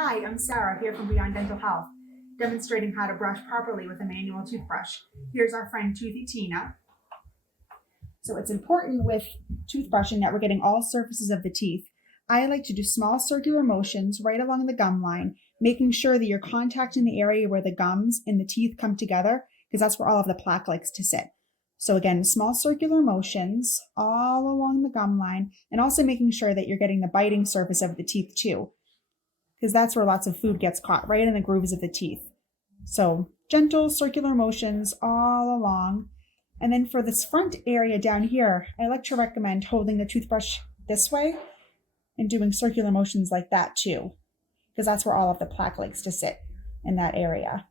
Hi, I'm Sarah here from Beyond Dental Health, demonstrating how to brush properly with a manual toothbrush. Here's our friend Toothy Tina. So it's important with toothbrushing that we're getting all surfaces of the teeth. I like to do small circular motions right along the gum line, making sure that you're contacting the area where the gums and the teeth come together, because that's where all of the plaque likes to sit. So again, small circular motions all along the gum line, and also making sure that you're getting the biting surface of the teeth too, because that's where lots of food gets caught, right in the grooves of the teeth. So gentle circular motions all along. And then for this front area down here, I like to recommend holding the toothbrush this way and doing circular motions like that too, because that's where all of the plaque likes to sit in that area.